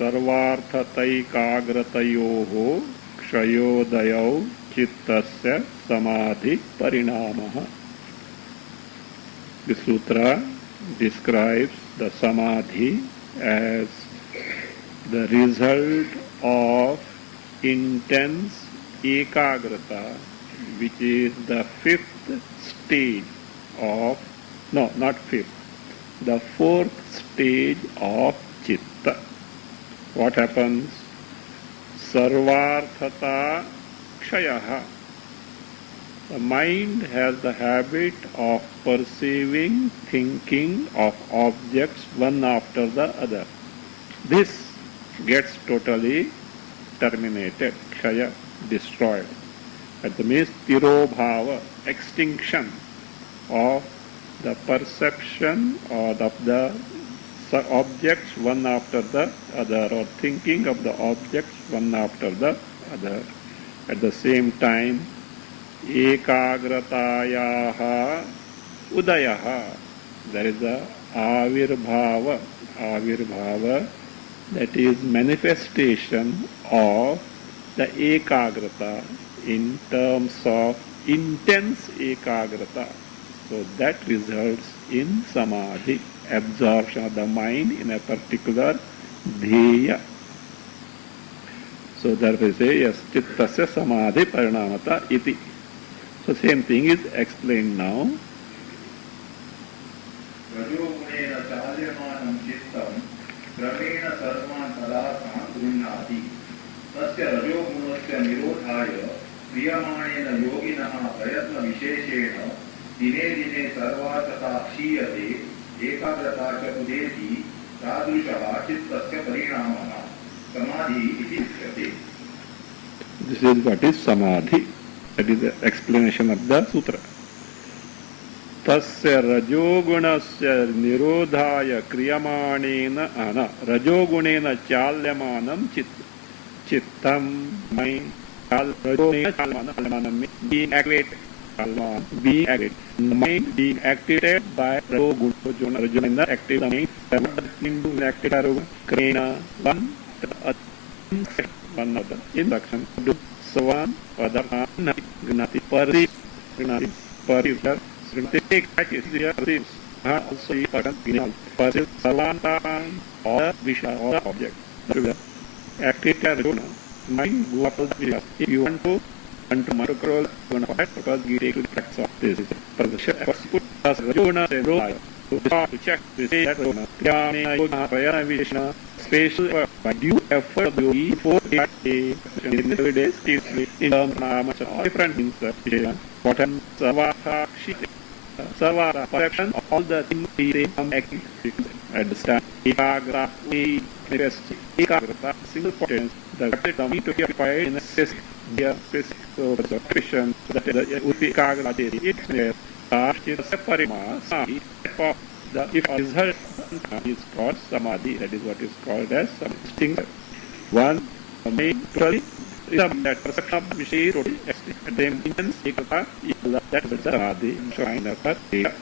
सर्वार्थतैकाग्रतयोः क्षयोदयौ चित्तस्य समाधि परिणामः. The sutra describes the samadhi as the result of intense ekagrata, which is the fifth stage of, no, not fifth, the fourth stage of chitta. What happens? Sarvarthata kshayaha. The mind has the habit of perceiving, thinking of objects one after the other. This gets totally terminated, kshaya, destroyed. That means tirobhava, extinction of the perception of the objects one after the other, or thinking of the objects one after the other. At the same time, ekagratayaha udayaha, there is a avirbhava, that is manifestation of the ekagrata in terms of intense ekagrata. So that results in samadhi, absorption of the mind in a particular dheya. So there we say, yes, chittasya samadhi parinamata iti. So same thing is explained now. Rajogunena chalyamanam chittam kramena sarvan padarthan grunnati. Tasya rajogunasya nirodhaya kriyamanena yoginaha prayatna visheshena dine dine sarvartata kshiyate ekagrata cha udeti tadrushaha chittasya parinamaha samadhi iti uchyate. This is what is samadhi. That is the explanation of the sutra. Tasya rajogunasya nirodhaya kriyamanena rajogunena chalyamanam chittam mind rajogunena chalyamanam being activated, mind being activated by rajoguna active mind into active krena one of the induction to Savan Padarthan Gnati Pari take practice here also Pasil Savantan or Visha or object. Active mind go up the if you want to microcontrol, you want to fight because you take the practice of this. Put us Rajona and Roya to check to say that Kriyana Yoga Prayana Vishna special by due effort of the for a in the days in much different things what and Savata Savara perception all the things they come understand Ekagra we rest Ekagra single potence the need to be applied in a system their prescription that the Ekagra it Separima for the if result is called samadhi, that is what is called as something. One main truly that perception of Vishay totally extinct. The intense ekata that is the samadhi enshrined at the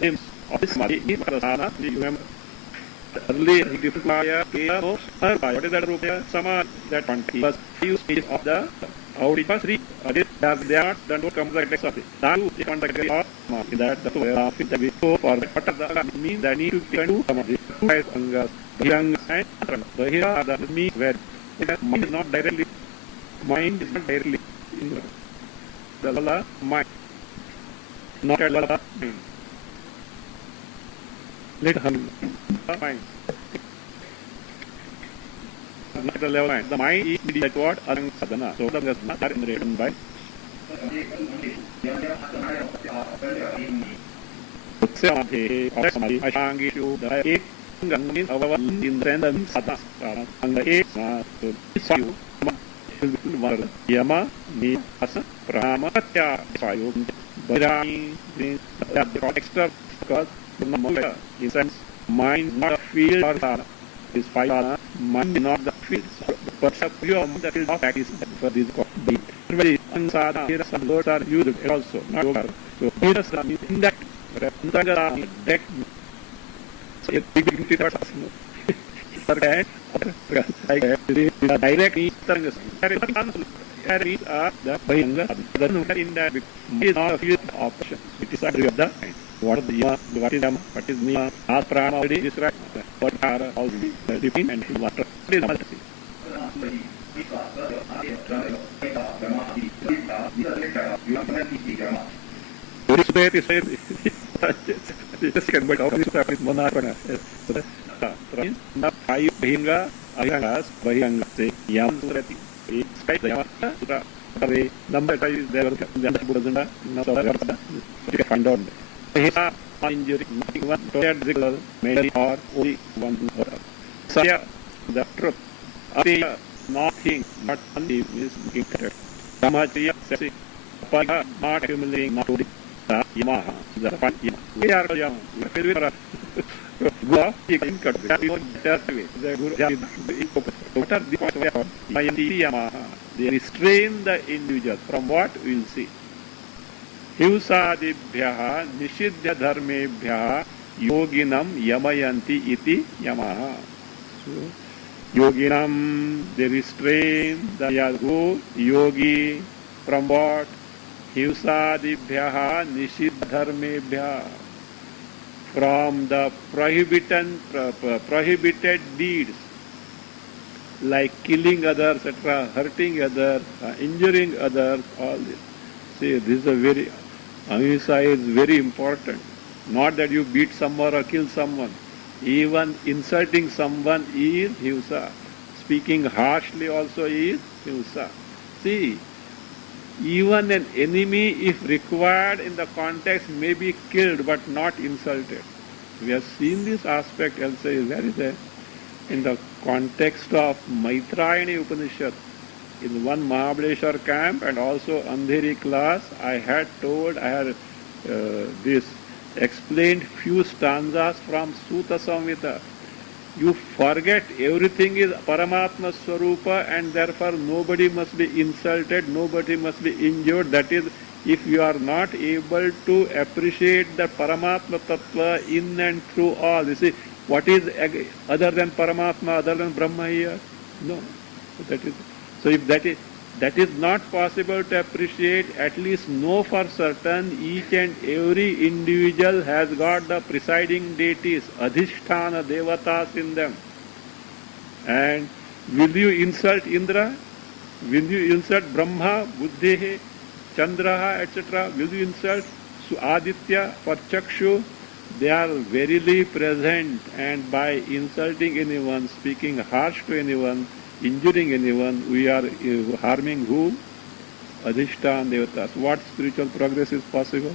names of this samadhi is Prasana. You remember earlier he defined what is that rupa samadhi that one was few stages of the how it was three they are not don't come to the text of it. Now they want to get off that the way of it we go for what of the means that need to do samadhi two angas bahiranga and bahira that means where Mind is not directly. Mind is not directly Indra. The level mind, not at level mind. Let him mind. Not the level mind. The mind is mediated toward Arang Sadhana. So that is not written by. Samadhi, Ashangishu, the eight Gangamin, our in the random Sada, and the eight Sayu, Yama, Ni, Asa, Pramatya, Sayu, Bajani, the extra because the Maya is sense, mind, not a field or Sada, is Fire, mind, not the field, but Sapuyam, that is not practice for this beat. Very unsada, here some words are used also, not over. So, here are some in that. That so big direct the Bhayanga in that is not a field option. It is agree of the what is the what is Yama, what is Niyama, As Prana already described, what are all the different and what is just can but all this is monarchana. Na five Bhinga, Ayangas, Bhyanga, say Yam Surati, Sky Yamata, number is there, the Buddha, you can find out. Hisa, injury, nothing one, total, maybe or only one or Saya, the truth. Atiya, nothing, not only is looking at it. Samachya, Sesi, Paga, not accumulating, not only. Yamaha, the fight Yamaha. We are young. We are Gua, you can cut it. The Guru, what are the points of Yamaha? They restrain the individual from what we will see. Hivsadibhyaha, Nishidya Dharmebhyaha, Yoginam Yamayanti iti Yamaha. So, Yoginam, they restrain the Yagu, Yogi, from what? Hivsadibhyaha Nishidharmebhyaha, from the prohibited deeds like killing others, etc., hurting others, injuring others, all this. See, this is a very, ahimsa is very important. Not that you beat someone or kill someone. Even insulting someone is hivsa. Speaking harshly also is hivsa. See, even an enemy, if required in the context, may be killed but not insulted. We have seen this aspect elsewhere. Where is that? In the context of Maitrayani Upanishad, in one Mahabaleshwar camp and also Andheri class, I had this explained few stanzas from Sutta Samhita. You forget everything is Paramatma Swarupa and therefore nobody must be insulted, nobody must be injured. That is, if you are not able to appreciate the Paramatma Tattva in and through all. You see, what is other than Paramatma, other than Brahma here? No. That is, so if that is not possible to appreciate, at least know for certain each and every individual has got the presiding deities, adhisthana devatas in them. And will you insult Indra? Will you insult Brahma, Buddhi, Chandraha, etc.? Will you insult Aditya for Chakshu? They are verily present, and by insulting anyone, speaking harsh to anyone, injuring anyone, we are harming who? Adhishtan Devatas. What spiritual progress is possible?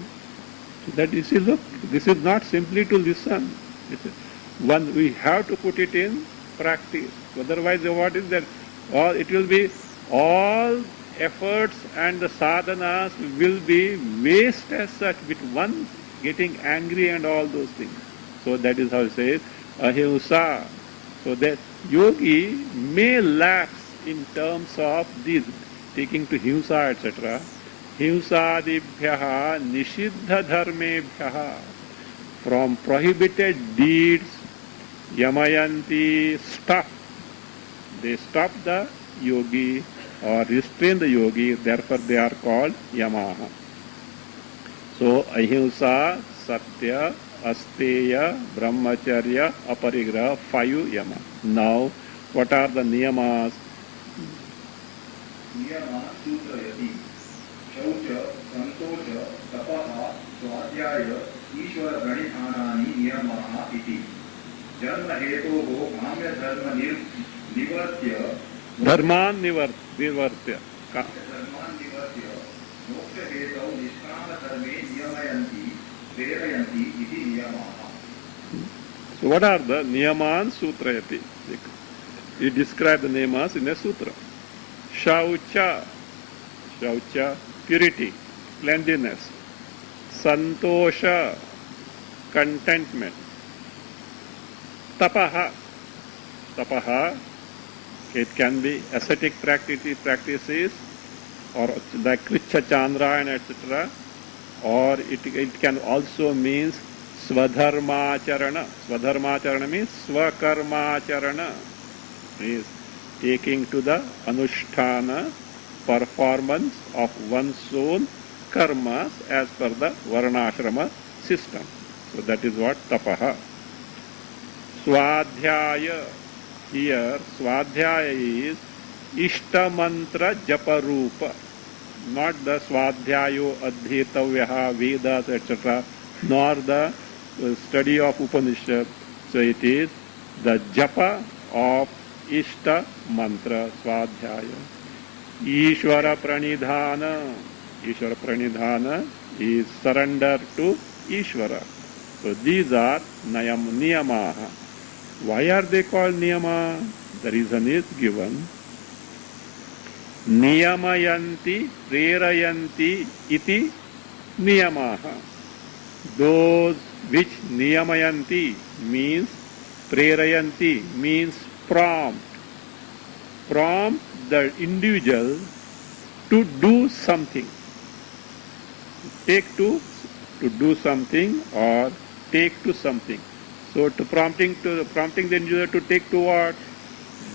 So that you see, look, this is not simply to listen. One, we have to put it in practice. Otherwise, what is that? It will be all efforts and the sadhanas will be waste as such, with one getting angry and all those things. So that is how it says, ahimsa. So that yogi may lapse in terms of this, taking to himsa, etc. Himsadibhyaha nishiddha dharmebhyaha, from prohibited deeds, yamayanti, stop. They stop the yogi or restrain the yogi, therefore they are called yamaha. So ahimsa, satya, asteya, brahmacharya, aparigraha, 5 yama. Now, what are the niyamas? नियमान् सूत्रयति शौच सन्तोष तपः स्वाध्याय ईश्वरप्रणिधानानि नियमाः इति जन्महेतोः काम्यधर्मनिवर्त्य धर्मान् निवर्त्य धर्मान् निवर्त्य मोक्षहेतौ निष्कामधर्मे नियमयन्ति प्रेरयन्ति इति नियमाः. So what are the niyaman sutrayati? He described the niyamas in a sutra. Shaucha, purity, cleanliness. Santosha, contentment. Tapaha, it can be ascetic practices or like Kricha Chandra and etc. Or it can also means Swadharmacharana. Swadharmacharana means Swakarmacharana. Means taking to the Anushtana performance of one's own karmas as per the Varnashrama system. So that is what tapaha. Swadhyaya. Here Swadhyaya is Ishta Mantra Japarupa. Not the Swadhyayo Adhyatavyaha Vedas etc. Nor the study of Upanishad. So it is the japa of Ishta Mantra Swadhyaya. Ishvara Pranidhana. Ishvara Pranidhana is surrender to Ishvara. So these are niyamaha. Why are they called niyama? The reason is given. Niyamayanti prerayanti iti niyamaha. Those which niyamayanti means prerayanti means prompt the individual to do something. Take to do something or take to something. So to prompting the individual to take to what?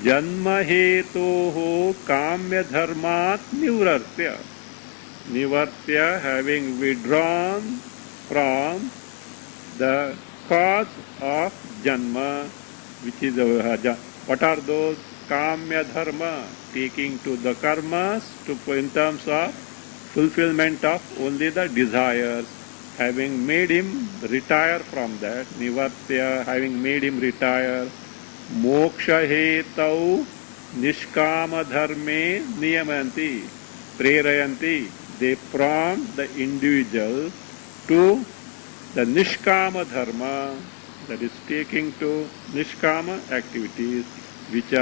Janma hetoho kamya dharmat nivartya. Nivartya, having withdrawn from the cause of janma, which is what are those? Kamya dharma, taking to the karmas in terms of fulfillment of only the desires. Having made him retire from that, nivartya, having made him retire, moksha hetau nishkama dharme niyamanti, prerayanti, they prompt the individual to the nishkama dharma, that is taking to nishkama activities, which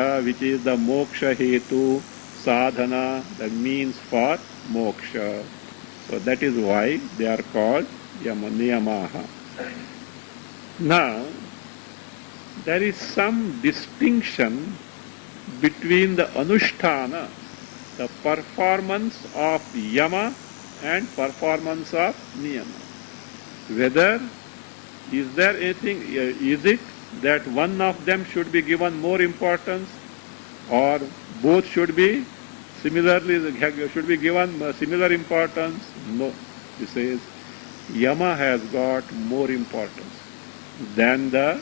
is the moksha hetu, sadhana, the means for moksha. So that is why they are called niyamaha. Now, there is some distinction between the anushtana, the performance of yama and performance of niyama. Whether is there anything, is it that one of them should be given more importance or both should be given similar importance? No. He says yama has got more importance than the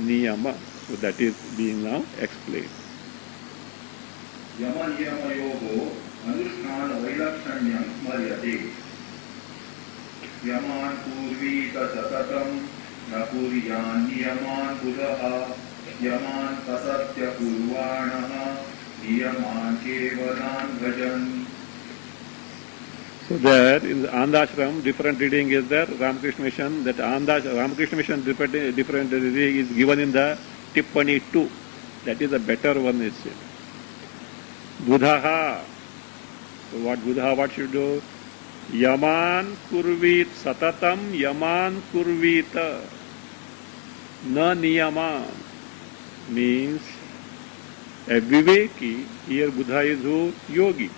niyama. So that is being now explained. Yama niyamayoho anusthana vailakshanyam smaryate. Yaman purvita satatam na puryan niyaman pudaha. Yaman kasatya purvanaha niyaman kevalan bhajan. So there in the Andashram, different reading is there. Ramakrishna Mission, that Ramakrishna Mission different reading is given in the Tippani 2. That is a better one, is it. Buddhaha. So what Buddha, what should do? Yaman kurvit satatam yaman kurvita. Na niyama means a viveki. Here Buddha is who? Yogi.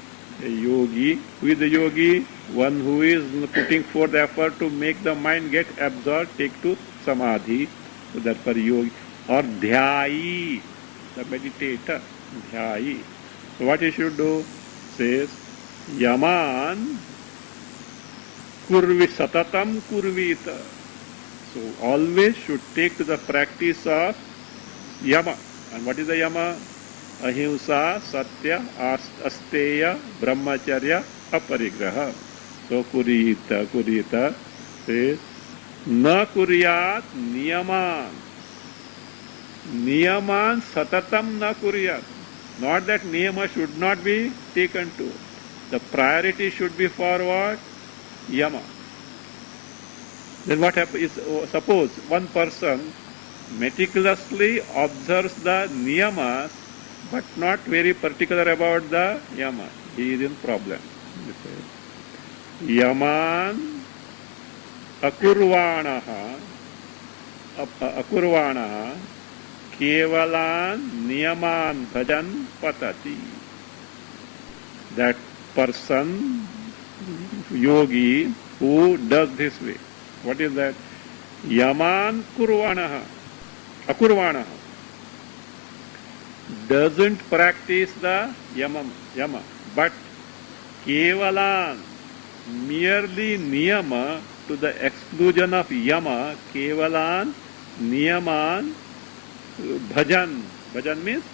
A yogi. Who is the yogi? One who is putting forth effort to make the mind get absorbed, take to samadhi. So therefore yogi. Or dhyayi, the meditator. Dhyayi. So what he should do? Says, Yaman kurvi satatam kurvita. So always should take to the practice of yama. And what is the yama? ahimsa, satya, asteya, brahmacharya, aparigraha. So kurita says, na kuryat niyaman. Niyaman satatam na kuryat. Not that niyama should not be taken to. The priority should be for what? Yama. Then what happens is, suppose one person meticulously observes the niyamas but not very particular about the yama. He is in problem. Yaman akurvanaha kevalan niyaman bhajan patati. That person, yogi, who does this way. What is that? Yaman akurvanaha. Doesn't practice the yama, but kevalan, merely niyama to the exclusion of yama, kevalan niyaman bhajan. Bhajan means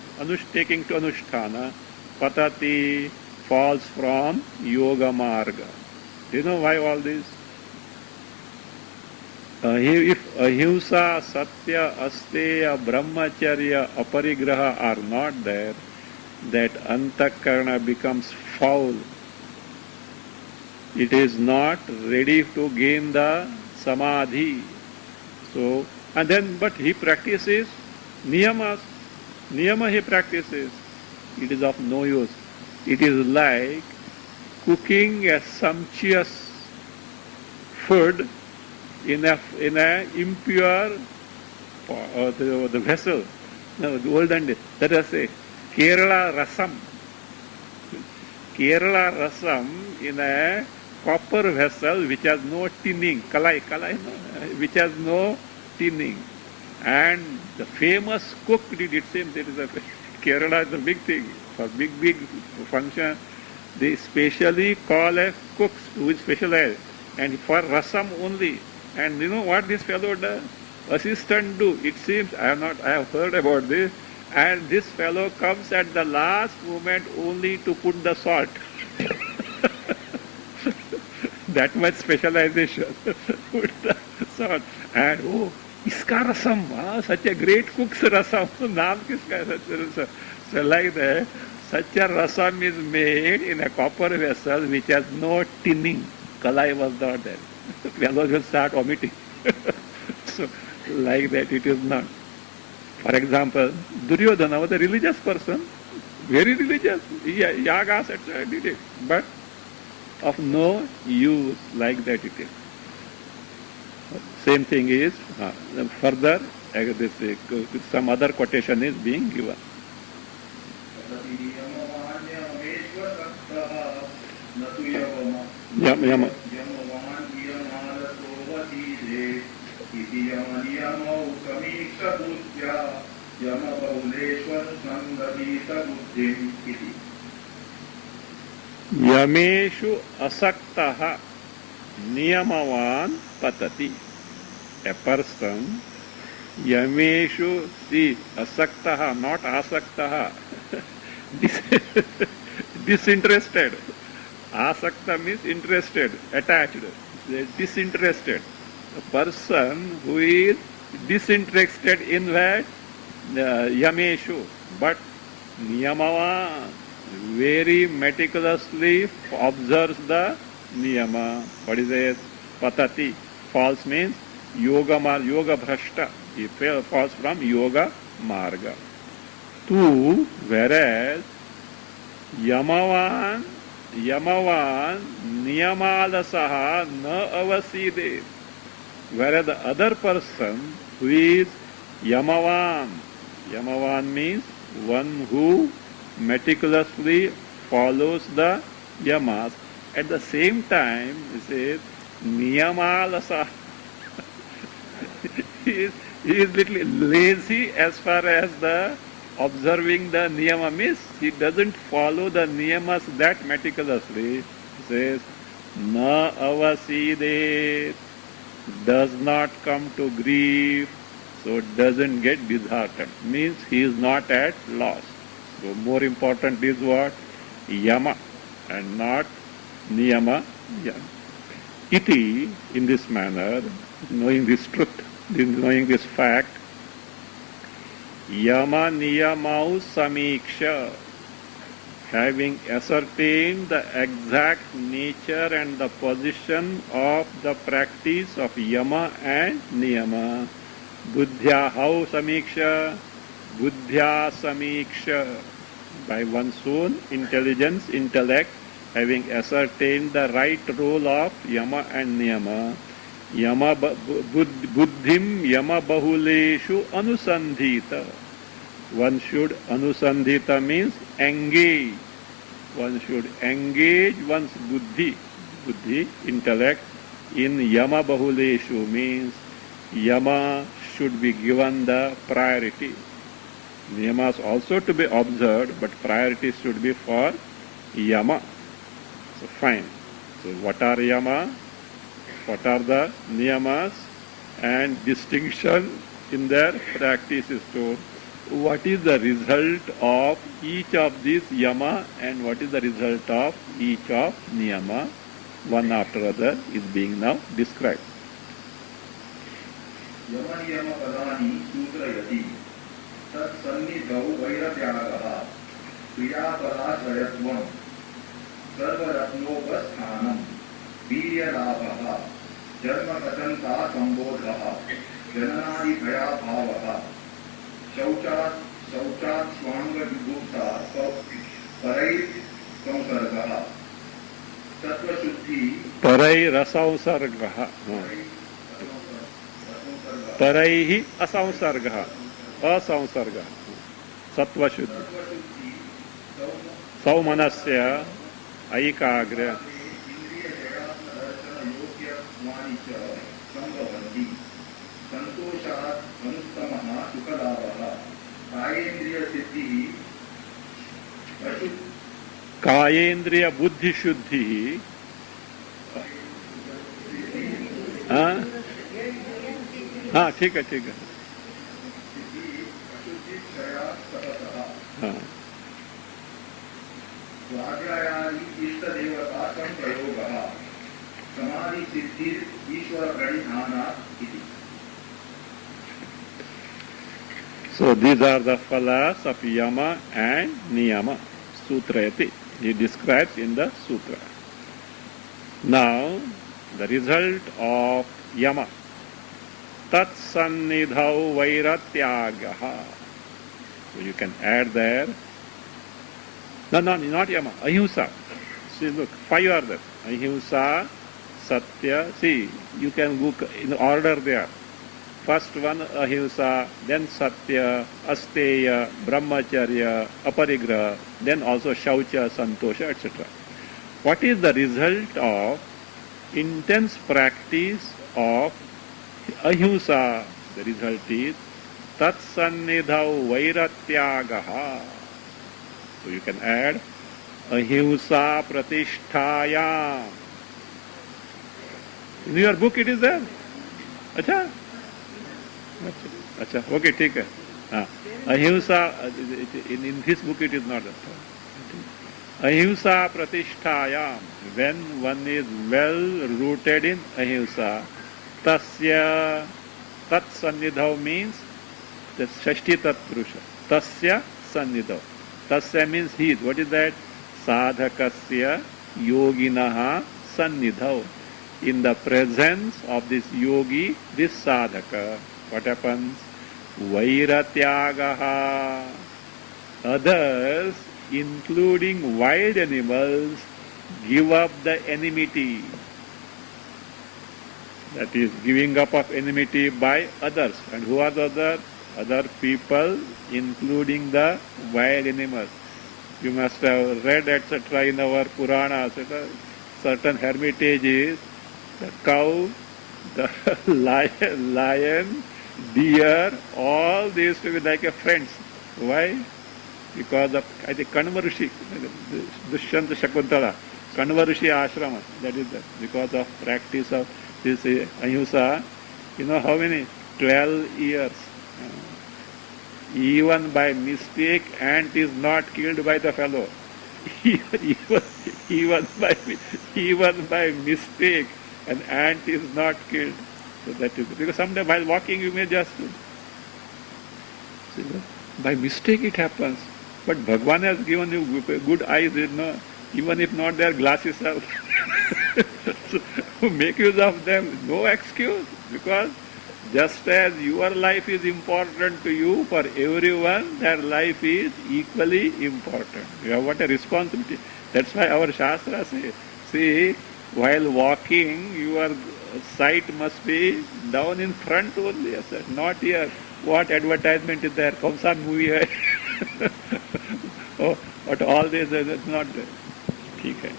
taking to anusthana. Patati, falls from yoga marga. Do you know why all this? If ahimsa, satya, asteya, brahmacharya, aparigraha are not there, that antakarana becomes foul. It is not ready to gain the samadhi. So, and then, but he practices niyamas. Niyama he practices. It is of no use. It is like cooking a sumptuous food in a impure the vessel. No, the olden days. Let us say Kerala rasam in a copper vessel which has no tinning, kalai, which has no tinning. And the famous cook did it same. There is a Kerala is a big thing for big function. They specially call a cook who is specialized, and for rasam only. And you know what this fellow does? Assistant do. It seems I have heard about this. And this fellow comes at the last moment only to put the salt. That much specialization. Put the salt. And oh, iska rasam, such a great cook's rasam. Naam kiska rasam. So like that, such a rasam is made in a copper vessel which has no tinning. Kalai was not there. Fellows will start omitting. So, like that it is not. For example, Duryodhana was a religious person, very religious, yagas, etc. did it, but of no use, like that it is. Same thing is, further, some other quotation is being given. Yama. Yameshu asaktaha niyamavan patati. A person, yameshu, see, asaktaha, not asaktaha. Disinterested. Asakta means interested, attached, disinterested. A person who is disinterested in that yameshu, but niyamava, very meticulously observes the niyama. What is it? Patati. False means yoga bhrashta. He falls from yoga marga. Two, whereas yamavan niyamalasaha na avaside. Whereas the other person who is yamavan means one who meticulously follows the yamas. At the same time, he says niyamalasa. he is little lazy as far as the observing the niyama means. He doesn't follow the niyamas that meticulously. He says na avaside, does not come to grief, so doesn't get disheartened. Means he is not at loss. So more important is what? Yama and not niyama. Yeah. Iti, in this manner, knowing this truth, knowing this fact, yama niyamau samiksha, having ascertained the exact nature and the position of the practice of yama and niyama. Buddhya how samiksha? Buddhya samiksha. By one's own intelligence, intellect, having ascertained the right role of yama and niyama. Buddhim yama bahuleshu anusandhita. One should anusandhita means engage. One should engage one's buddhi, intellect, in yama bahuleshu means yama should be given the priority. Niyamas also to be observed, but priority should be for yama. So fine. So what are yama? What are the niyamas? And distinction in their practice is told. What is the result of each of these yama and what is the result of each of niyama? One after other is being now described. Yama niyama padani sutrayati tat sannidhau vairatyagaha kriyapadashrayatvam sarvaratnopasthanam वीर्यलाभः जन्मकथन्ता सम्बोधः जननादि भयाभावः शौचात् स्वाङ्गविभुक्ता परैः संसर्गः तत्त्वशुद्धि परैरसंसर्गः परैः असंसर्गः असंसर्गः सत्त्वशुद्धि सौमनस्य ऐकाग्र संतोषात् अनुत्तमः सुखलाभः कायेन्द्रियसिद्धिः कायेन्द्रिय बुद्धिशुद्धि हाँ ठीक है हाँ स्वाध्यायादि इष्टदेवता संप्रयोगः समाधि सिद्धि ईश्वर प्रणिधानात् इति. So these are the phalas of yama and niyama. Sutrayati. He describes in the sutra. Now, the result of yama. Tat sannidhau vairatyagaha. So you can add there. No, not yama. Ahimsa. See, look, 5 are there. Ahimsa, satya. See, you can go in order there. First one ahimsa, then satya, asteya, brahmacharya, aparigraha, then also shaucha, santosha, etc. What is the result of intense practice of ahimsa? The result is tatsannidhau vairatyagaha. So you can add ahimsa pratishtayam. In your book it is there. Acha? अच्छा okay ठीक है हाँ अहिंसा in this book it is not ahimsa pratishtayam. When one is well rooted in ahimsa, tasya tat sannidhau means the shashti tat purusha, tasya sannidhau. Tasya means he is. What is that? Sadhakasya yoginaha sannidhau. In the presence of this yogi, this sadhaka, what happens? Vairatyagaha. Others, including wild animals, give up the enmity. That is, giving up of enmity by others. And who are the others? Other people, including the wild animals. You must have read, etc., in our Puranas, certain hermitages, the cow, the lion, deer, all these to be like a friends. Why? Because of, I think, Kanva Rishi, Dushyanta Shakuntala, Kanva Rishi ashrama, that is that. Because of practice of this ahimsa, you know how many? 12 years. Even by mistake, ant is not killed by the fellow. even, even by even by mistake, an ant is not killed. So that is because someday while walking you may just see, by mistake it happens. But Bhagwan has given you good eyes, even if not their glasses are so make use of them. No excuse, because just as your life is important to you, for everyone, their life is equally important. You have what a responsibility. That's why our Shastra says, see, while walking, your sight must be down in front only, yes, sir, not here. What advertisement is there? Kaun sa movie hai? Oh, but all this is not there. ठीक है.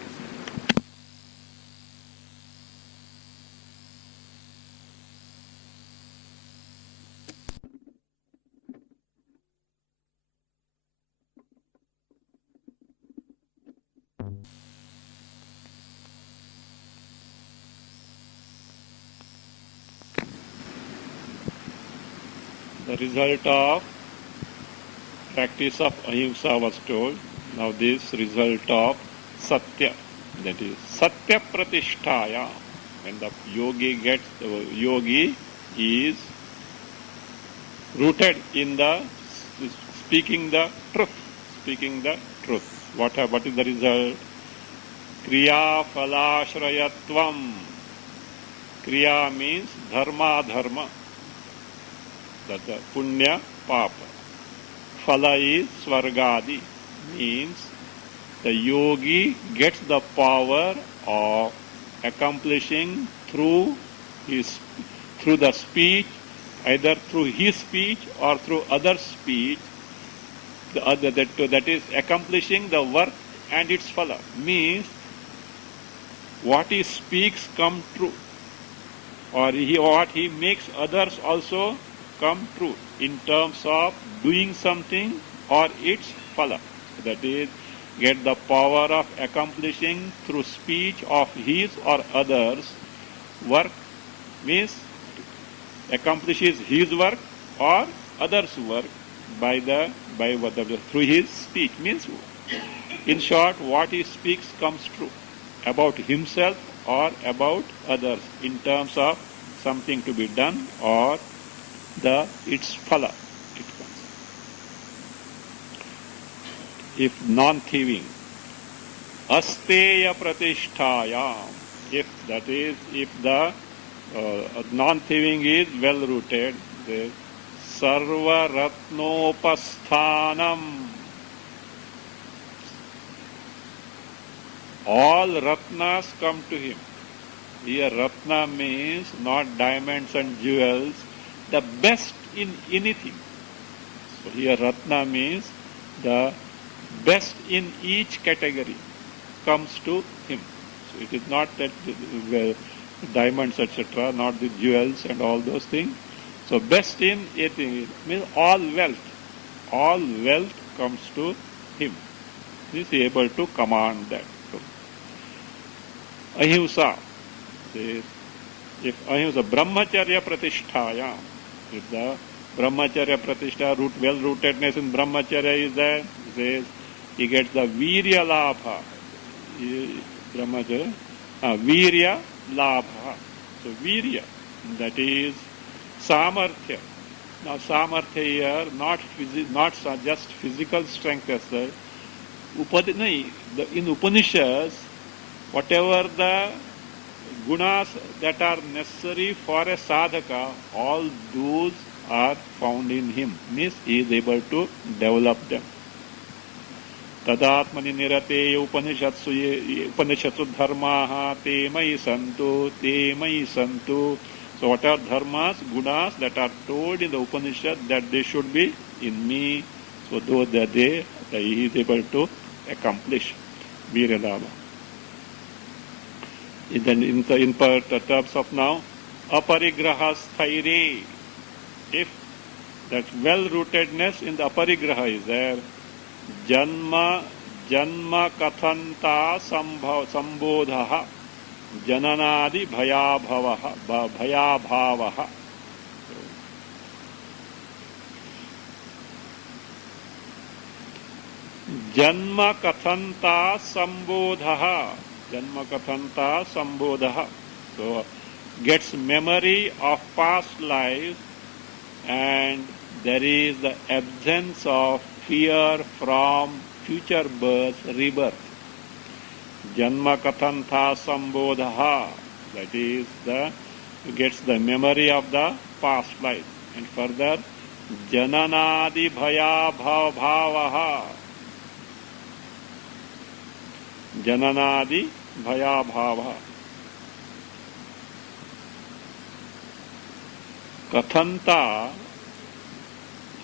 The result of practice of ahimsa was told. Now this result of satya, that is satya pratishtaya. When the yogi is rooted in the speaking the truth, speaking the truth. What is the result? Kriya phalashrayatvam. Kriya means dharma dharma. That the punya papa. Phala is swargadi, means the yogi gets the power of accomplishing through the speech, either through his speech or through other speech, that is accomplishing the work and its phala. Means what he speaks come true, or what he makes others also come true in terms of doing something or its phala. That is, get the power of accomplishing through speech of his or others work, means accomplishes his work or others' work through his speech. Means, in short, what he speaks comes true about himself or about others in terms of something to be done or its phala. It comes. If non-thieving, asteya pratishtaya, if the non-thieving is well rooted, the sarva ratnopasthanam, all ratnas come to him. Here ratna means not diamonds and jewels, the best in anything. So here ratna means the best in each category comes to him. So it is not that the diamonds, etc., not the jewels and all those things. So best in anything means all wealth comes to him. He is able to command that. So, ahimsa, if ahimsa brahmacharya pratishtaya, if the brahmacharya pratishtha, well-rootedness in brahmacharya is there, says he gets the virya labha. Brahmacharya, virya labha. So virya, that is samarthya. Now samarthya here, not just physical strength as such. In Upanishads, whatever the gunas that are necessary for a sadhaka, all those are found in him. Means he is able to develop them. Tadatmani nirate upanishatsu dharmaha te mai santu. So what are dharmas, gunas that are told in the Upanishad that they should be in me. So those that he is able to accomplish. Viralabha. Then in terms of now, aparigraha sthaire, if that well-rootedness in the aparigraha is there, janma kathanta sambodhaha jananadi bhayabhavaha. जन्म कथंता संबोधः, जन्म कथंता संबोधः. So gets memory of past life, and there is the absence of fear from future birth, rebirth. Janma kathantha sambodha, that is the gets the memory of the past life. And further, jananadi bhaya bhavaha, jananadi bhaya bhavaha. Kathanta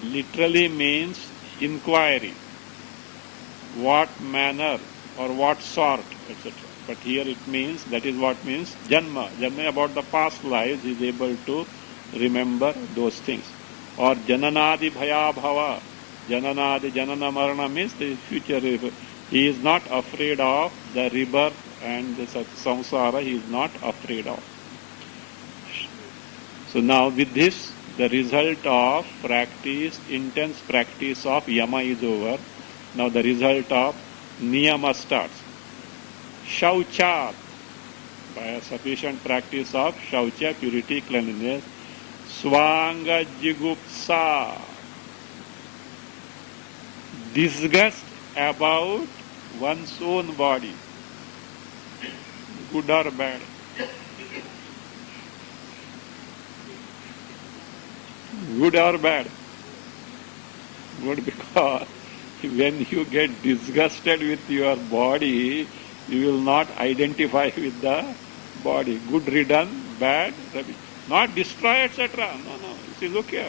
literally means inquiry, what manner or what sort, etc. But here it means, that is what means janma. Janma about the past lives, is able to remember those things. Or jananadi bhaya bhava. Jananadi, janana marana means the future. He is not afraid of the rebirth and the samsara, he is not afraid of. So now with this, the result of practice, intense practice of yama is over. Now the result of niyama starts. Shaucha, by a sufficient practice of shaucha, purity, cleanliness. Swanga jigupsa, disgust about one's own body, good or bad. Good or bad? Good, because when you get disgusted with your body, you will not identify with the body. Good ridden, bad, rubbish. Not destroy, etc. No. See, look here.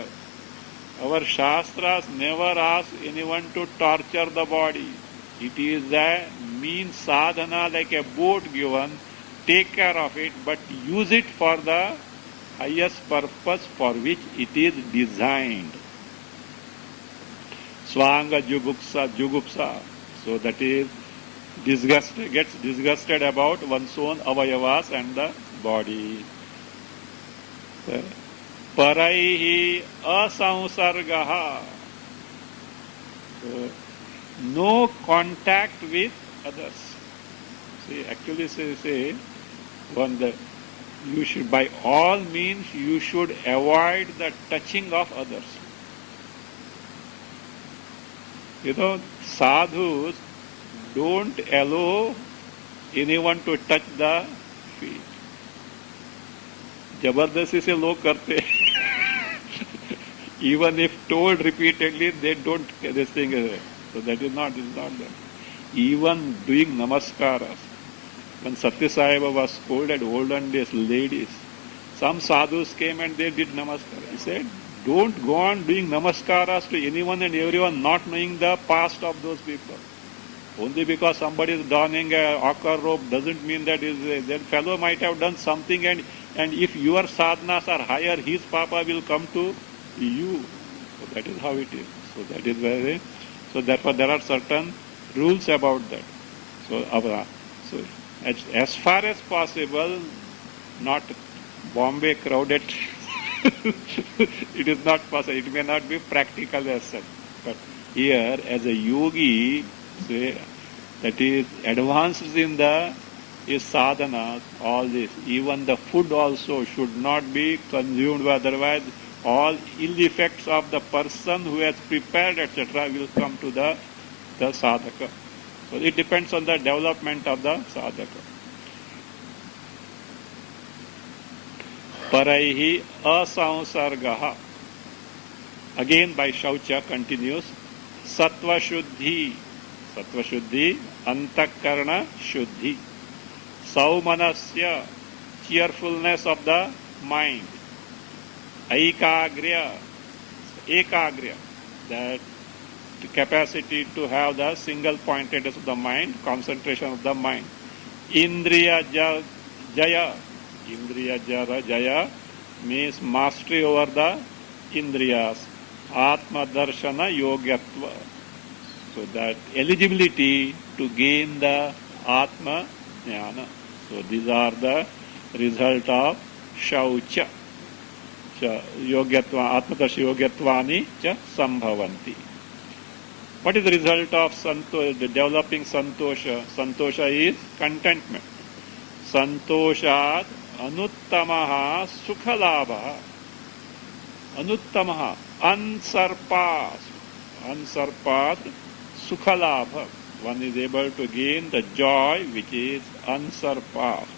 Our Shastras never ask anyone to torture the body. It is a mean sadhana, like a boat given. Take care of it, but use it for the highest purpose for which it is designed. Swanga jugupsa. So that is gets disgusted about one's own avayavas and the body. Paraihi asamsargaha. So, no contact with others. See, actually say you should, by all means, you should avoid the touching of others. Sadhus don't allow anyone to touch the feet. जबरदस्ती से लोग करते even if told repeatedly, they don't this thing. So that is not that. Even doing namaskaras. When Satya Sai was scolded, olden days ladies, some sadhus came and they did namaskar. He said, don't go on doing namaskaras to anyone and everyone, not knowing the past of those people. Only because somebody is donning a ochre robe doesn't mean that that fellow might have done something, and if your sadhanas are higher, his papa will come to you. So that is how it is. So that is very. So therefore there are certain rules about that. So as far as possible, not Bombay crowded. It is not possible. It may not be practical as such. But here, as a yogi, say, that is advances in the sadhana, all this, even the food also should not be consumed, otherwise all ill effects of the person who has prepared, etc., will come to the sadhaka. So it depends on the development of the sadhaka. Paraihi asamsargaha. Again by Shaucha continues, Sattva Shuddhi, Antakarana Shuddhi, Saumanasya, cheerfulness of the mind, Aikagriya, that capacity to have the single pointedness of the mind, concentration of the mind, Indriya Jaya, means mastery over the Indriyas, Atma Darshana Yogyatva. So that eligibility to gain the Atma Jnana. So these are the result of Shaucha. Yogyatva, Atma Darsha Yogyatvani cha sambhavanti. What is the result of developing santosha? Santosha is contentment. Santoshat anuttamaha sukhalabha. Anuttamaha, unsurpassed. Unsurpassed sukhalabha. One is able to gain the joy which is unsurpassed.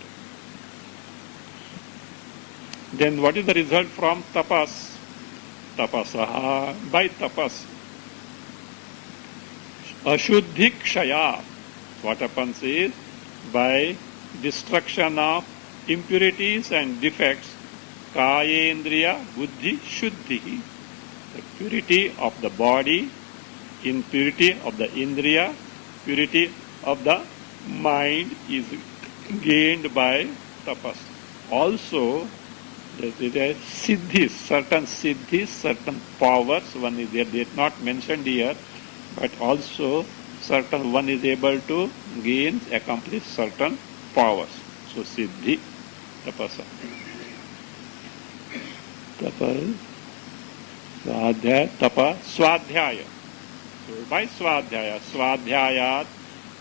Then what is the result from tapas? Tapasaha, by tapas. Ashuddhi kshaya. What happens is, by destruction of impurities and defects, kayendriya buddhi shuddhi. The purity of the body, impurity of the indriya, purity of the mind is gained by tapas. Also, there is siddhis, certain powers. One is there, they are not mentioned here, but also certain one is able to gain, accomplish certain powers. So siddhi, tapasa. Tapa, swadhyaya, tapa, swadhyaya. So by swadhyaya, swadhyayat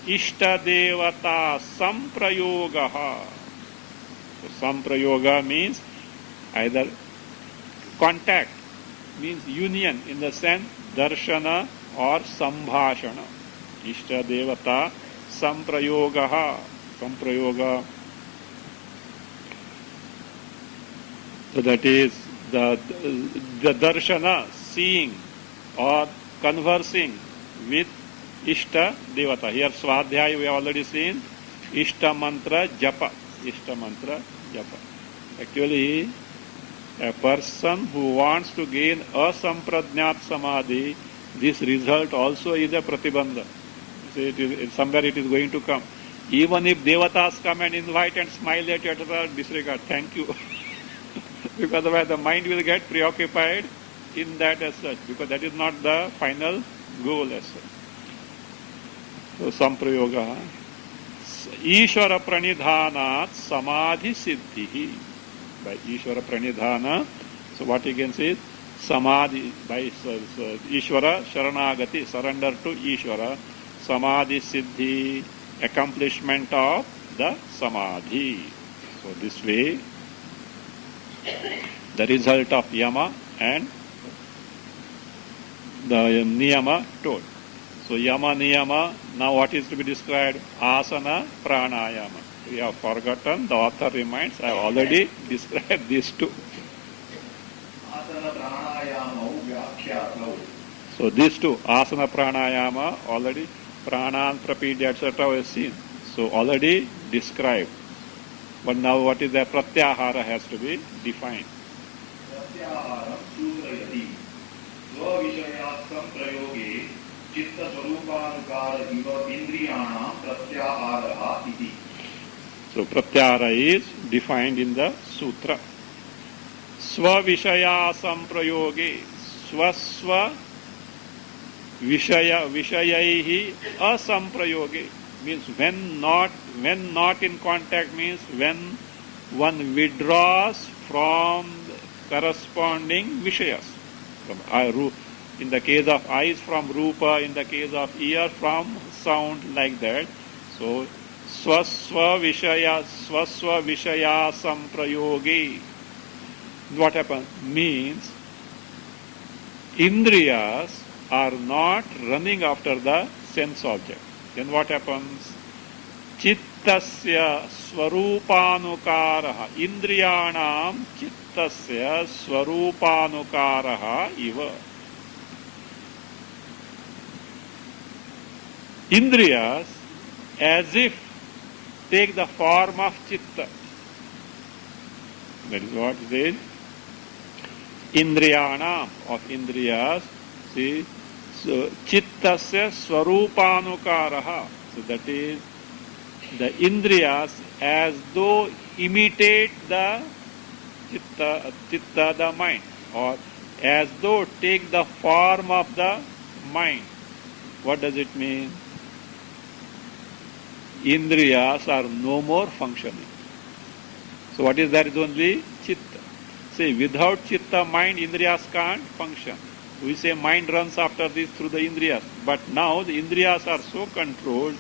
ishta devata samprayogaha. So samprayoga means either contact, means union in the sense darshana or sambhashana. Ishta devata samprayogaha. Samprayoga. So that is the darshana, seeing or conversing with Ishta Devata. Here Swadhyaya we have already seen. Ishta Mantra Japa. Ishta Mantra Japa. Actually, a person who wants to gain asampradnyat samadhi, this result also is a pratibandha. Somewhere it is going to come. Even if devatas come and invite and smile at you, etc., disregard. Thank you. Because otherwise the mind will get preoccupied in that as such, because that is not the final goal as such. So samprayoga. Ishvara pranidhanat samadhi siddhi. By Ishvara pranidhana, so what you can say is samadhi, by Ishvara sharanagati, surrender to Ishvara, samadhi siddhi, accomplishment of the samadhi. So this way, the result of yama and the niyama told. So yama, niyama, now what is to be described? Asana, pranayama. We have forgotten, the author reminds, I have already described these two. Asana pranayama vyakhyatau. So these two, asana, pranayama, already, pranan, prapidya, etc. we have seen. So already described. But now what is the pratyahara has to be defined. Pratyaharam sutrayati. Svavishayastam prayoge chitta swarupanukara iva indriyanam pratyaharaha iti. So pratyahara is defined in the sutra. Svavishaya samprayoge, swasva vishayaihi asamprayoge, means when not in contact, means when one withdraws from corresponding vishayas. In the case of eyes, from rupa, in the case of ear, from sound, like that. So swasva vishaya samprayoge. What happens? Means indriyas are not running after the sense object. Then what happens? Chittasya swarupanukaraha. Indriyanam chittasya swarupanukaraha iva. Indriyas as if take the form of chitta. That is what it is. Indriyanam, of indriyas. See, so chittasya swarupanukaraha. So that is the indriyas as though imitate the chitta, the mind, or as though take the form of the mind. What does it mean? Indriyas are no more functioning. So what is there is only chitta. See, without chitta mind, indriyas can't function. we say mind runs after this through the Indriyas. But now the Indriyas are so controlled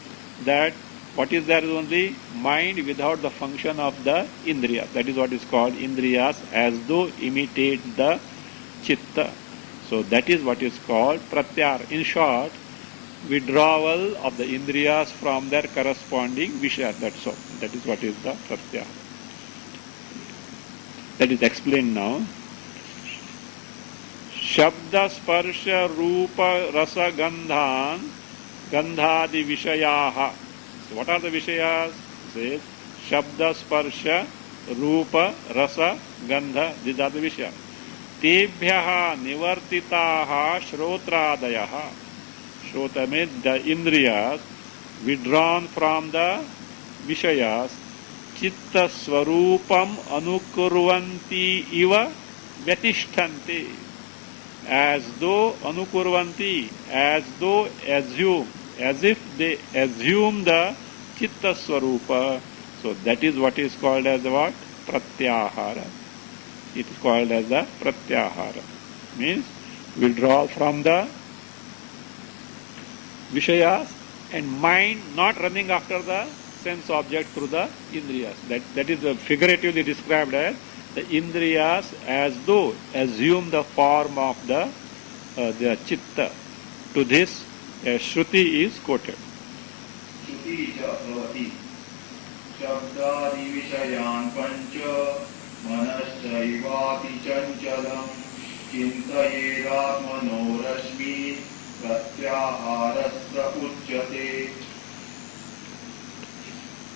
that what is there is only mind without the function of the Indriyas. That is what is called Indriyas, as though imitate the Chitta. So that is what is called Pratyahara. In short, withdrawal of the Indriyas from their corresponding Vishaya. That's all. That is what is the Pratyahara. That is explained now. Shabda Sparsha Rupa Rasa Gandhan Gandhadi Vishayaha. So what are the Vishayas? It says Shabda Sparsha Rupa Rasa Gandha. These are the Vishayas. Tebhyaha Nivartitaha Shrotradayaha. Shrota means the Indriyas withdrawn from the Vishayas. Chitta Swarupam Anukurvanti Iva Vyatishtanti. As though Anukurvanti, as though assume, as if they assume the Chitta Swarupa. So that is what is called as what? Pratyahara. It is called as the Pratyahara. Means withdrawal from the Vishayas and mind not running after the sense object through the Indriyas. That is figuratively described as the Indriyas as though assume the form of the Chitta. To this, Shruti is quoted. Shruti cha bhavati shabdadi vishayan pancha manaschaivati chanchalam chintayedatmano rashmi pratyaharasya uchyate.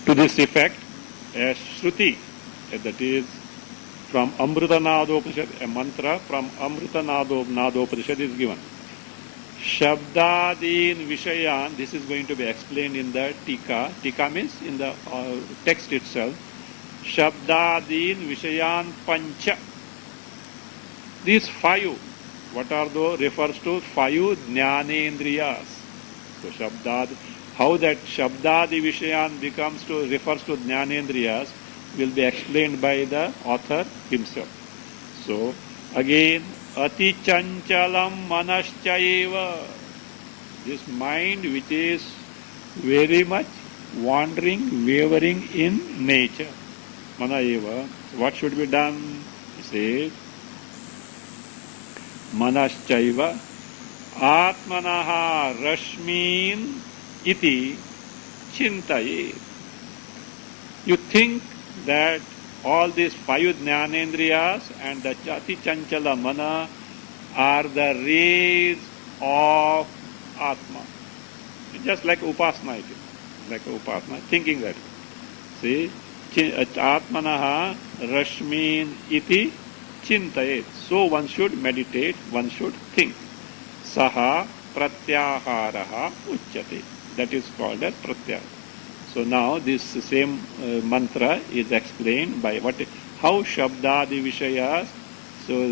To this effect, a Shruti, that is from Amrita Nadopanishad, a mantra from Amrita Nadopanishad is given. Shabdadin Vishayan, this is going to be explained in the Tika. Tika means in the text itself. Shabdadin Vishayan Pancha. These five, what are those? Refers to five Jnanendriyas. So Shabdad, how that Shabdadi Vishayan refers to Jnanendriyas will be explained by the author himself. So again, Ati Chanchalam Manaschaeva. This mind which is very much wandering, wavering in nature. Manaeva. What should be done? He says, Manaschaiva Atmanaha Rashmin Iti Chintaye. You think that all these five Jnanendriyas and the Chati Chanchala Mana are the rays of Atma. Just like Upasana it is. Like Upasana, thinking that. See, Atmanaha Rashmin Iti Chintayet. So one should meditate, one should think. Saha Pratyaharaha Uchyate. That is called as Pratyahara. So now this same mantra is explained by how Shabdadi Vishayas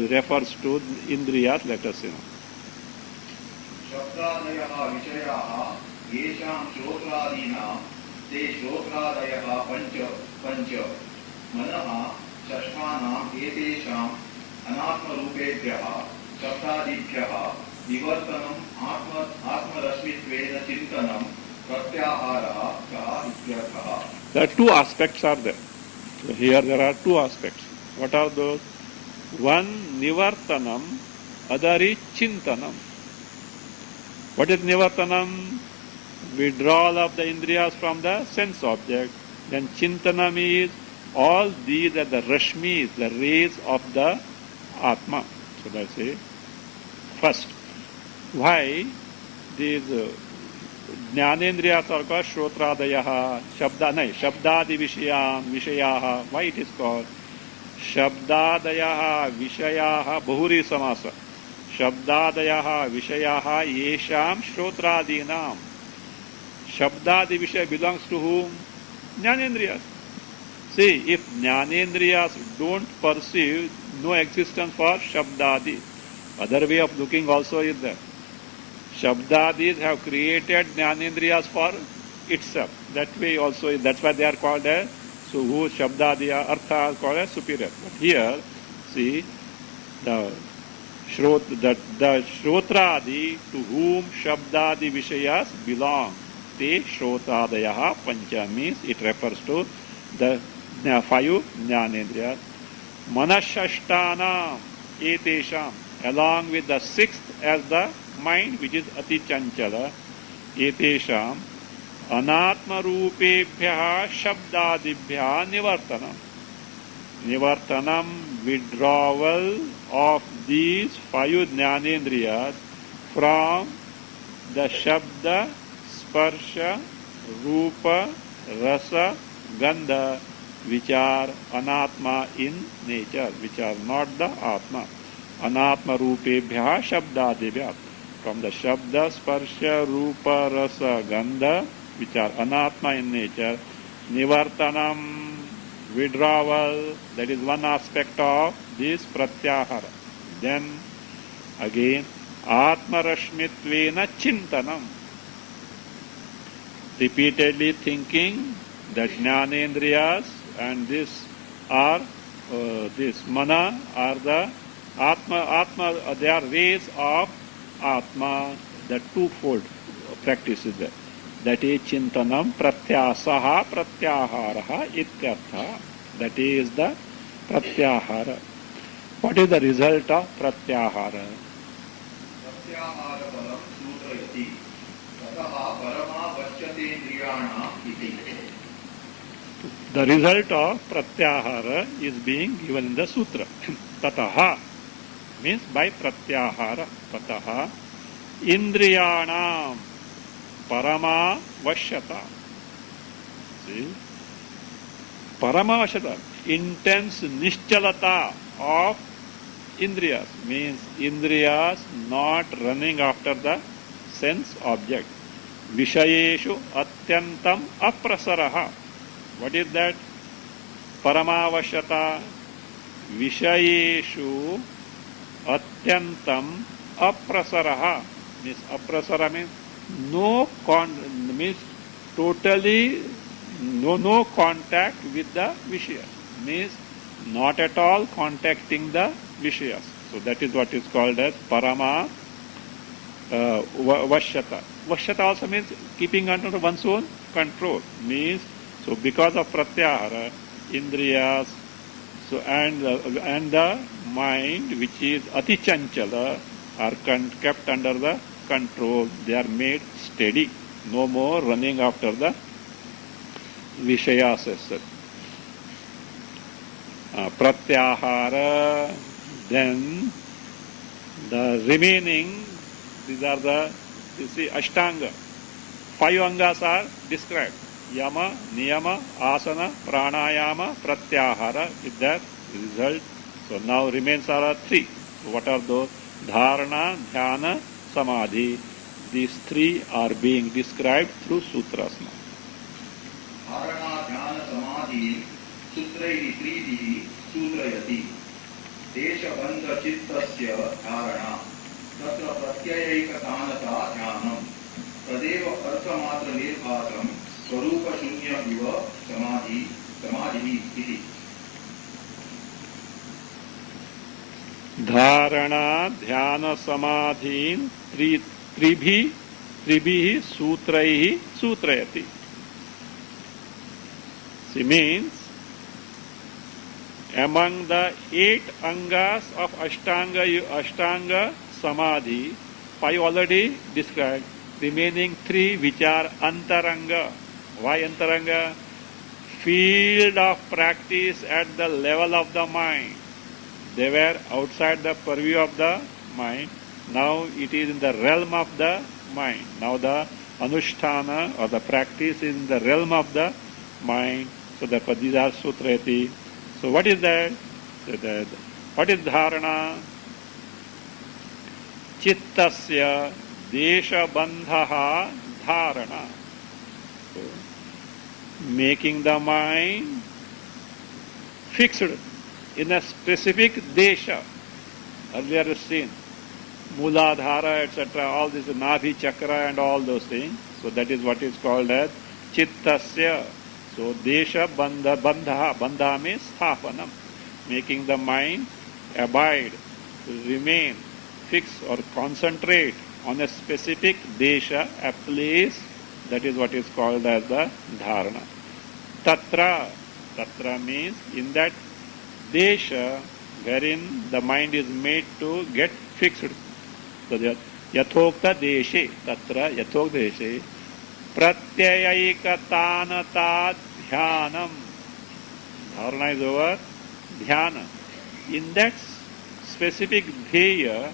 refers to Indriyas. Let us know. Shabdadayaha Vishayaha Yesham Shotradinam Te Shotradayaha Pancha Manaha Shashmanam Etesham Anatma Rupebhyaha Shabdadibhyaha Nivartanam Atma Rashmitvena Chintanam. There are two aspects are there. So here there are two aspects. What are those? One, Nivartanam, other is Chintanam. What is Nivartanam? Withdrawal of the Indriyas from the sense object. Then Chintanam is all these are the Rashmis, the rays of the Atma. So that's it. First, why these Jnanendriyas are called Shrotradayaha, Shabdadi Vishayaha. Why it is called? Shabdadayaha Vishayaha Bahuri Samasa. Shabdadayaha Vishayaha Yesham Shrotradinam. Shabdadi Vishaya belongs to whom? Jnanendriyas. See, if Jnanendriyas don't perceive, no existence for Shabdadi. Other way of looking also is there. Shabdadis have created Jnanendriyas for itself. That way also, that's why they are called as, so who Shabdadiya, Artha are called as superior. But here, see, the the Shrotradi to whom Shabdadi Vishayas belong. Te Shrotadayaha Pancha means it refers to the five Jnanendriyas. Manashashtanam Etesham along with the sixth as the mind which is Ati Chanchala. Etesham Anatma Rupebhya Shabdadibhya Nivartanam. Nivartanam withdrawal of these five Jnanendriyas from the Shabda, Sparsha, Rupa, Rasa, Gandha, which are Anatma in nature, which are not the Atma. Anatma Rupebhya Shabdadibhya. From the Shabda, Sparsha, Rupa, Rasa, Gandha, which are Anatma in nature, Nivartanam, withdrawal, that is one aspect of this Pratyahara. Then again, Atmarashmitvena Chintanam. Repeatedly thinking that Jnanendriyas and this are, this Mana are the Atma, they are ways of Atma, the twofold practices there. That is Chintanam Pratyasaha Pratyaharaha Ityartha. That is the Pratyahara. What is the result of Pratyahara? Pratyahara palam sutrayati. Tataha parama vasyatendriyana iti. The result of Pratyahara is being given in the sutra. Tataha means by Pratyahara. Tataha Indriyanam Parama Vashyata. See? Parama Vashyata. Intense Nischalata of Indriyas means Indriyas not running after the sense object. Vishayeshu Atyantam Aprasaraha. What is that? Parama Vashyata. Vishayeshu Atyantam Aprasaraha. Means Aprasara means means totally no contact with the Vishayas. Means not at all contacting the Vishayas. So that is what is called as Parama Vashyata. Vashyata also means keeping under one's own control. Means, so because of Pratyahara, Indriyas, so and the mind which is Ati Chanchala are kept under the control. They are made steady. No more running after the Vishayas as such. Pratyahara, then the remaining, these are the, you see, Ashtanga. Five Angas are described. Yama, Niyama, Asana, Pranayama, Pratyahara, with that result. So now remains are three. So what are those? Dharana, Dhyana, Samadhi. These three are being described through sutras now. Dharana, Dhyana, Samadhi, Sutraihi, Trivihi, Sutrayati. Desha Bandha Chittasya Dharana. Tatra Pratyayikatanata Dhyanam. Tadeva Arthamatra Nirbhatam. Swarupa Shunya Viva Samadhi, Samadhi iti. Dharana, Dhyana, Samadhi, Tribhi, Sutraihi, Sutrayati. She means among the 8 Angas of Ashtanga Samadhi, 5 already described, remaining 3 which are Antaranga. Why Antaranga? Field of practice at the level of the mind. They were outside the purview of the mind. Now it is in the realm of the mind. Now the Anushtana or the practice is in the realm of the mind. So therefore these are Sutrayati. So what is that? What is Dharana? Chittasya Desha Bandhaha Dharana. So, making the mind fixed in a specific desha. Earlier seen Muladhara, etc., all this Nadhi Chakra and all those things. So that is what is called as Chittasya. So desha bandha means sthapanam, making the mind abide, remain fix or concentrate on a specific desha, a place, that is what is called as the dharana. Tatra, tatra means in that desha wherein the mind is made to get fixed. So yathokta deshe, tatra yathokta deshe, pratyayikatanata dhyanam. Dharana is over dhyana. In that specific dheya,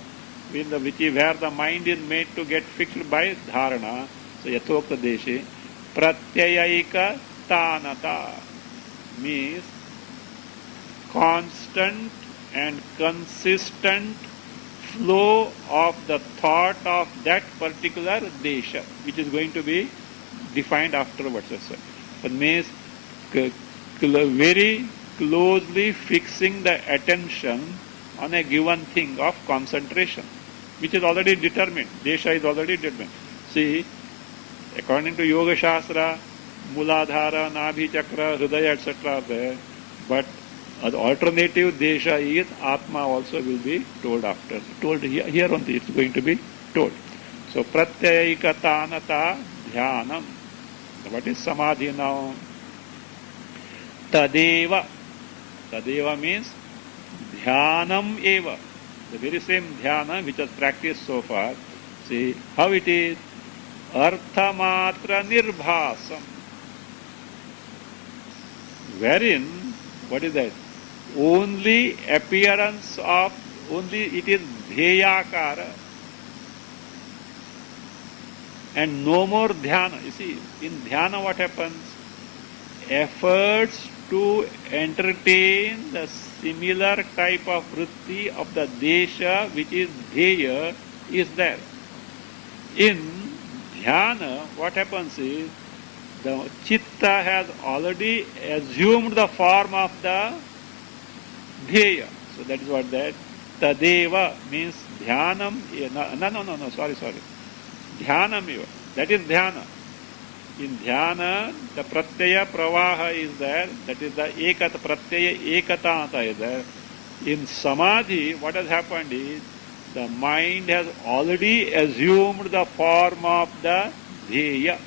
where the mind is made to get fixed by dharana, so yathokta deshe, pratyayika tanata means constant and consistent flow of the thought of that particular desha, which is going to be defined afterwards. It means very closely fixing the attention on a given thing of concentration, which is already determined. Desha is already determined. See, according to Yoga Shastra, Muladhara, Nabhi Chakra, Hridaya, etc. are there, but the alternative desha is Atma also will be told after. Told here only it's going to be told. So pratyayika tanata dhyanam. What is samadhi now? Tadeva. Tadeva means dhyanam eva. The very same dhyana which was practiced so far. See how it is. Arthamatra nirbhasam. Wherein, what is that? Only appearance of, only it is dheyakara. And no more dhyana. You see, in dhyana what happens? Efforts to entertain the similar type of vritti of the desha which is dheya is there. In dhyana, what happens is, the chitta has already assumed the form of the dheya. So that is what that tadeva means dhyanam. No, sorry. Dhyanam eva. That is dhyana. In dhyana, the pratyaya pravaha is there. That is the ekata pratyaya ekatanta is there. In samadhi, what has happened is, the mind has already assumed the form of the dheya.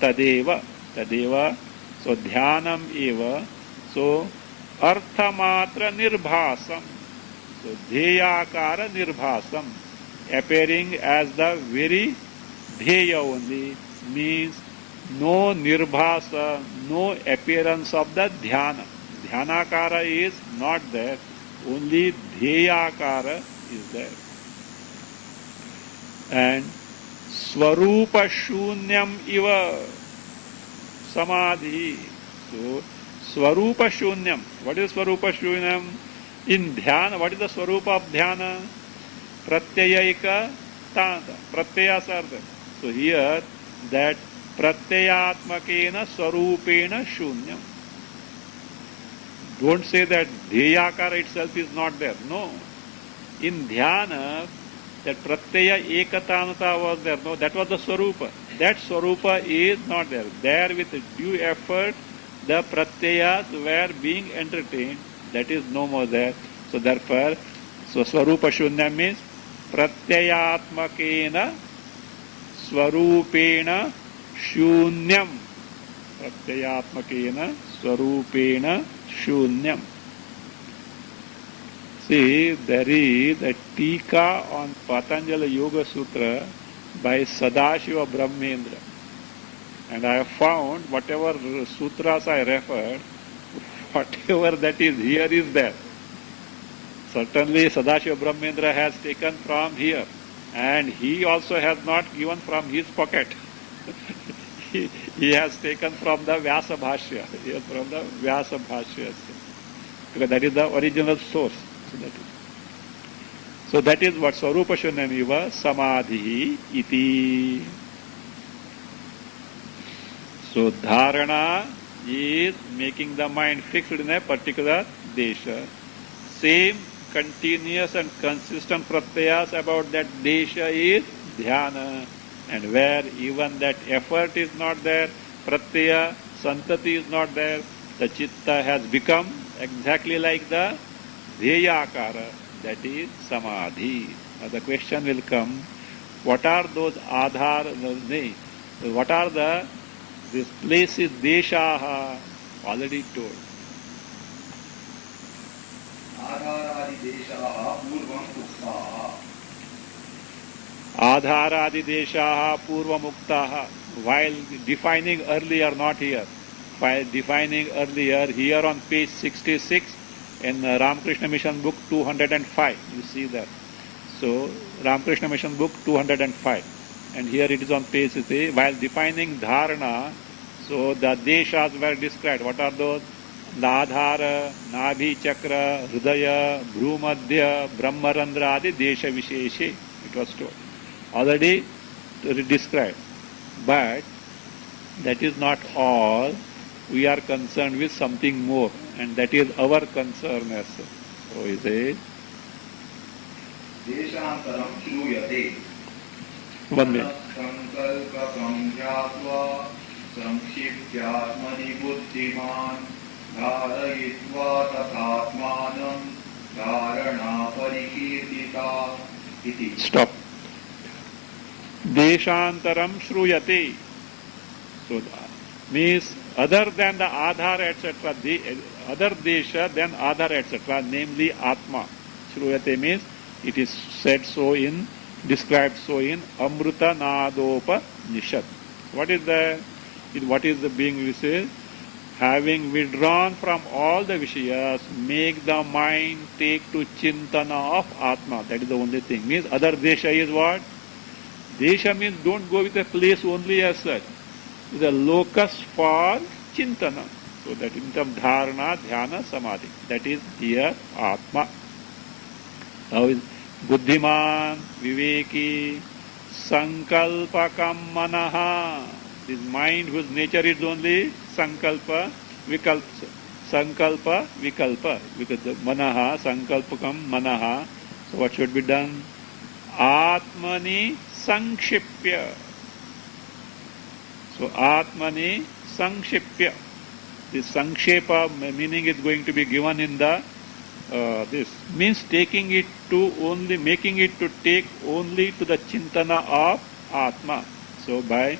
Tadeva. So dhyanam eva. So arthamatra nirbhasam. So dheyakara nirbhasam. Appearing as the very dheya only, means no nirbhasa, no appearance of the dhyana. Dhyanakara is not there. Only dheyakara is there. And swarupa shunyam iva samadhi. So swarupa shunyam. What is swarupa shunyam? In dhyana, what is the swarupa of dhyana? Pratyayika tanta. Pratyayas are there. So here that pratyayatmakena swarupena shunyam. Don't say that dheyakara itself is not there. No. In dhyana, that pratyaya ekatanata was there. No, that was the swarupa. That swarupa is not there. There with due effort, the pratyayas were being entertained. That is no more there. So therefore, so swarupa shunya means pratyayatmakena swarupena shunyam. Pratyayatmakena swarupena shunyam. See, there is a tika on Patanjali Yoga Sutra by Sadashiva Brahmendra. And I have found whatever sutras I referred, whatever that is here is there. Certainly Sadashiva Brahmendra has taken from here, and he also has not given from his pocket. he has taken from the Vyasa Bhashya. Because that is the original source. So that is what Swarupa Shunyamiva Samadhi iti. So dharana is making the mind fixed in a particular desha. Same continuous and consistent pratyayas about that desha is dhyana. And where even that effort is not there, pratyaya, santati is not there, the chitta has become exactly like the dheyakara. that is samadhi. Now the question will come, what are those adhar, what are these places, deshaha, already told. आधारादिदेशाः पूर्वम् उक्ताः Adharadideshaha purvamuktaha. While defining earlier, not here. While defining earlier, here on page 66 in Ramakrishna Mission book 205, you see that. So, Ramakrishna Mission book 205. And here it is on page 60. While defining dharana, so the deshas were described. What are those? Ladhara, Nabhi Chakra, Hridaya, Bhrumadhya, Brahmarandra adi desha visheshe. It was told. Already described. But that is not all. We are concerned with something more, and that is our concern as well. So is it? देशान्तरं श्रूयते One minute. संकल्पकं ध्यात्वा संक्षिप्त्यात्मनि बुद्धिमान् धारयित्वा तथात्मानं धारणा परिकीर्तिता इति. Stop. Deshantaram shruyate. So means other than the Adhar etc. Other desha than Adhar etc. Namely Atma. Shruyate means it is said so in, described so in Amruta Nadopa Nishad. What is the being we say? Having withdrawn from all the Vishayas, make the mind take to Chintana of Atma. That is the only thing. Means other desha is what? Desha means don't go with a place only as such. It is a locus for Chintana. So that in terms of Dharana, Dhyana, Samadhi. That is here Atma. Now is Buddhiman, Viveki, Sankalpakam Manaha. This mind whose nature is only Sankalpa, Vikalpa. Sankalpa, Vikalpa. Because the Manaha, Sankalpakam Manaha. So what should be done? Atmani Sankshipya. So Atmani Sankshipya. This Sankshepa meaning is going to be given in the this means taking it to only, making it to take only to the Chintana of Atma. So by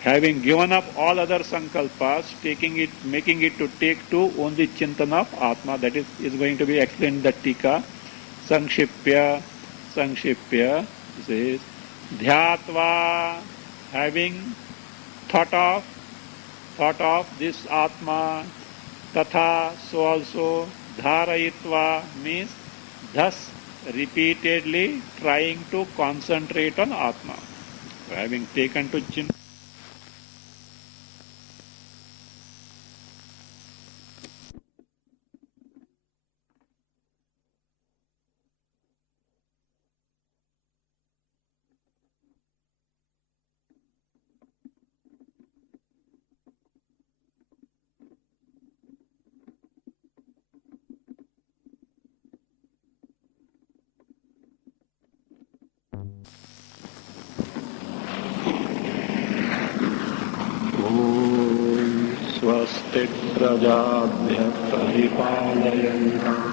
having given up all other sankalpas, taking it, making it to take to only Chintana of Atma, that is going to be explained in the Tika. Sankshipya says Dhyatva, having thought of this Atma, Tatha, so also Dharayitva means thus repeatedly trying to concentrate on Atma. So having taken to Chin. स्वस्ति प्रजाभ्यः परिपालयन्तम्